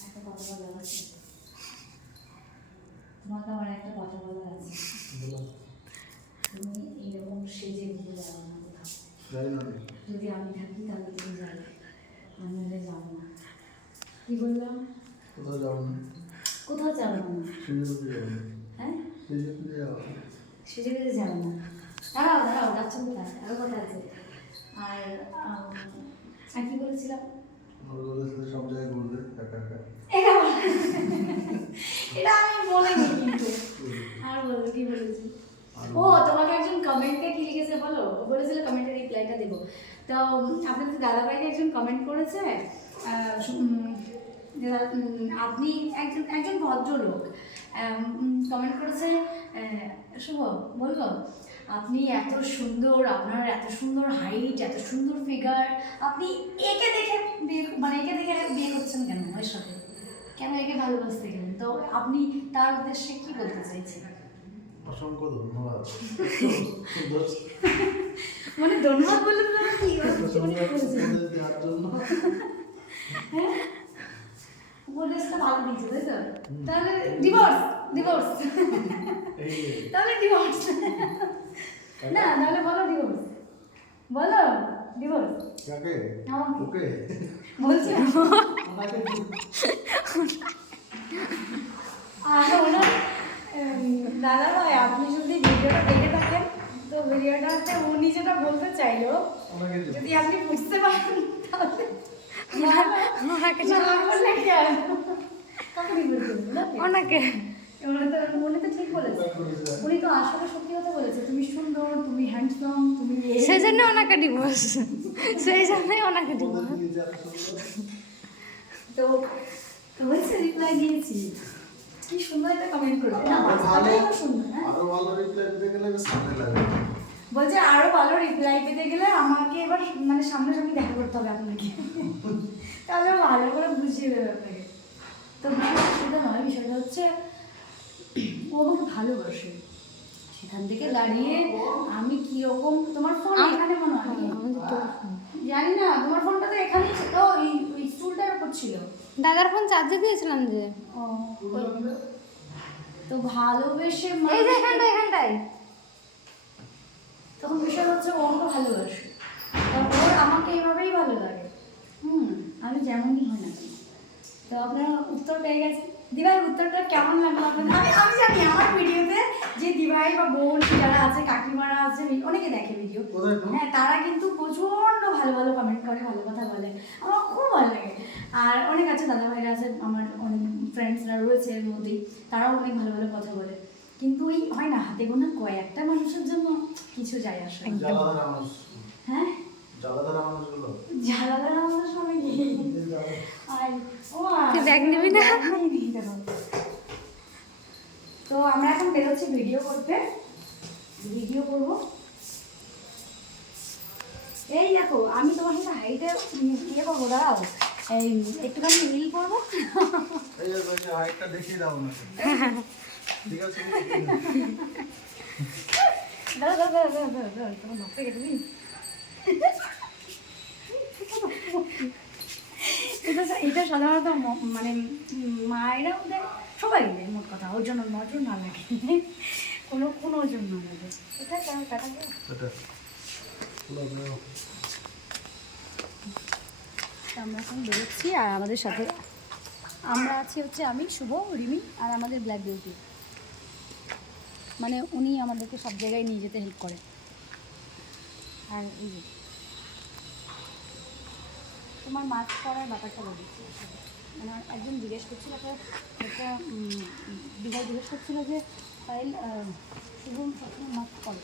একটা কথা বলার আছে তোমাকে আমার একটা কথা বলার আছে তুমি এরকম সেজে ঘুরে যাব না। যদি আমি থাকি তাহলে তুমি যাবে আমি হলে যাব না কি বললাম কোথাও যাব না কোথাও যাব না হ্যাঁ সেজে গুজে যাব না দাঁড়াও দাঁড়াও যাচ্ছ কোথায় আরও কথা আছে আর আর কি বলেছিলাম সব জায়গায় ঘুরবে একা একা। এটা এটা আমি বলিনি কিন্তু। আর বলো কি বলেছি? ও তোমাকে একজন কমেন্টে কি লিখেছে বলো? বলেছিল কমেন্টে রিপ্লাইটা দেবো। তো আপনাদের দাদাভাইকে একজন কমেন্ট করেছে আপনি একজন একজন ভদ্রলোক। কমেন্ট করেছে শুভ বলব? আপনি এত সুন্দর আপনার এত সুন্দর হাইট এত সুন্দর ফিগার আপনি একে দেখে বিয়ে মানে একে দেখে বিয়ে করছেন কেন? ওর সাথে কেন একে ভালোবাসতে গেলেন? তো আপনি তার উদ্দেশ্যে কি বলতে চাইছেন? অসংখ্য ধন্যবাদ। মানে ধন্যবাদ না কি? দেওয়ার জন্য। হ্যাঁ? উপদেশটা ভালো তাই তো? তাহলে ডিভোর্স ডিভোর্স তাহলে ডিভোর্স না তাহলে বলো ডিভোর্স বলো ডিভোর্স কাকে? আমাকে। ওকে? বলছি আর ওনার দাদা ভাই আপনি যদি ভিডিওটা দেখে থাকেন তো ভিডিওটাতে উনি যেটা বলতে চাইলো যদি আপনি বুঝতে পারেন তাহলে ওনাকে ওনাকে উনি তো উনি তো ঠিক বলেছে। উনি তো আসলে সত্যি কথা বলেছে তুমি সুন্দর তুমি হ্যান্ডসাম তুমি এই। সেই জন্য ওনাকে ডিভোর্স সেই জন্যই ওনাকে ডিভোর্স। তো তো হয়েছে রিপ্লাই দিয়েছি। কি সুন্দর একটা কমেন্ট করেছে। না আরও ভালো সুন্দর হ্যাঁ? আরও ভালো রিপ্লাই দিতে গেলে বেশ সময় লাগবে বলছে আরও ভালো রিপ্লাই পেতে গেলে আমাকে এবার মানে সামনাসামনি দেখা করতে হবে আপনাকে। তাহলে ও ভালো করে বুঝিয়ে দেবে আপনাকে। তো বিষয়টা সেটা নয় বিষয়টা হচ্ছে ও আমাকে ভালোবাসে। সেখান থেকে দাঁড়িয়ে আমি কি রকম তোমার ফোন এখানে মনে হয়? জানি না তোমার ফোনটা তো এখানেই ছিল ওই ওই স্টুলটার উপর ছিল। দাদার ফোন চার্জে দিয়েছিলাম যে। ও, তো ভালোবেসে এই যে এখানটায় এখানটায়। তখন বিষয় হচ্ছে ও আমাকে ভালোবাসে। তো ওর আমাকে এইভাবেই ভালো লাগে। হুম আমি যেমনই হই না তো আপনারা উত্তর পেয়ে গেছেন? দিভাই উত্তরটা কেমন লাগল আপনাদের? আমি আমি জানি আমার ভিডিওতে যে দিভাই বা বোন যারা আছে কাকিমারা আছে অনেকে দেখে ভিডিও হ্যাঁ তারা কিন্তু প্রচণ্ড ভালো ভালো কমেন্ট করে ভালো কথা বলে। আমার খুব ভালো লাগে। আর অনেক আছে দাদা ভাইরা আছে আমার অনেক ফ্রেন্ডসরা রয়েছে এর মধ্যেই। তারাও অনেক ভালো ভালো কথা বলে। কিন্তু ওই হয় না হাতে গোনা কয়েকটা মানুষের জন্য কিছু যায় আসে। না। হ্যাঁ? ব্যাগ নিবি না? তো আমরা এখন বেরোচ্ছি ভিডিও করতে। ভিডিও করব। এই দেখো আমি তোমার সাথে হাইটে ইয়ে করব দাঁড়াও। এই একটুখানি রিল করব। হাইটটা দেখিয়ে দাও না ঠিক আছে? তোমার এটা এটা সাধারণত মানে মায়েরা ওদের সবাই দেয় মোট কথা ওর জন্য নজর না লাগে। কোনো কোনো ওজন না লাগে। এটা কাটা আমরা এখন বেরোচ্ছি আর আমাদের সাথে আমরা আছি হচ্ছে আমি শুভ রিমি আর আমাদের ব্ল্যাক বিউটি মানে উনি আমাদেরকে সব জায়গায় নিয়ে যেতে হেল্প করে। আর এই যে তোমার মাছ করার ব্যাপারটা বলি মানে একজন জিজ্ঞেস করছিল একটা একটা দিঘায় জিজ্ঞেস করছিল যে পাইল শুভম সবসময় মাছ করে